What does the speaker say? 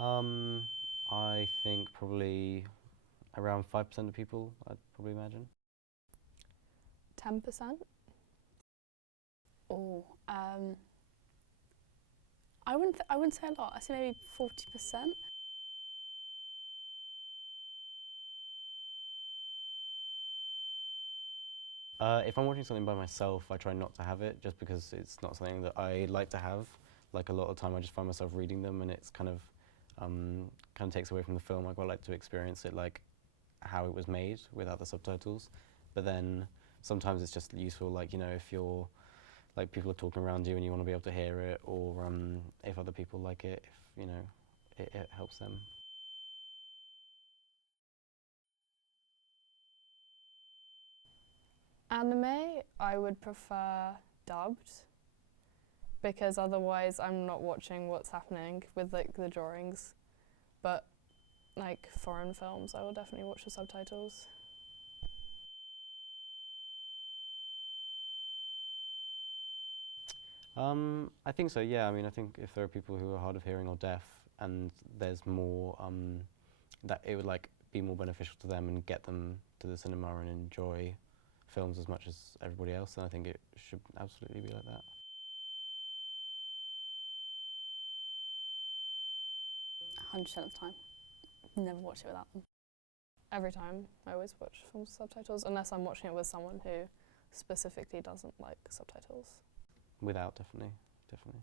Um, I think probably around 5% of people, I'd probably imagine. 10%? Oh, I wouldn't say a lot. I say maybe 40%. If I'm watching something by myself, I try not to have it, just because it's not something that I like to have. Like a lot of the time, I just find myself reading them, and it's kind of takes away from the film. I quite like to experience it like how it was made without the subtitles. But then sometimes it's just useful, like if you're like people are talking around you and you want to be able to hear it, or if other people like it, if it helps them. Anime, I would prefer dubbed because otherwise I'm not watching what's happening with like the drawings. But like foreign films, I will definitely watch the subtitles. I think so. Yeah. I mean, I think if there are people who are hard of hearing or deaf, and there's more that it would like be more beneficial to them and get them to the cinema and enjoy films as much as everybody else, then I think it should absolutely be like that. 100% of the time. Never watch it without them. Every time, I always watch films with subtitles, unless I'm watching it with someone who specifically doesn't like subtitles. Without, definitely, definitely.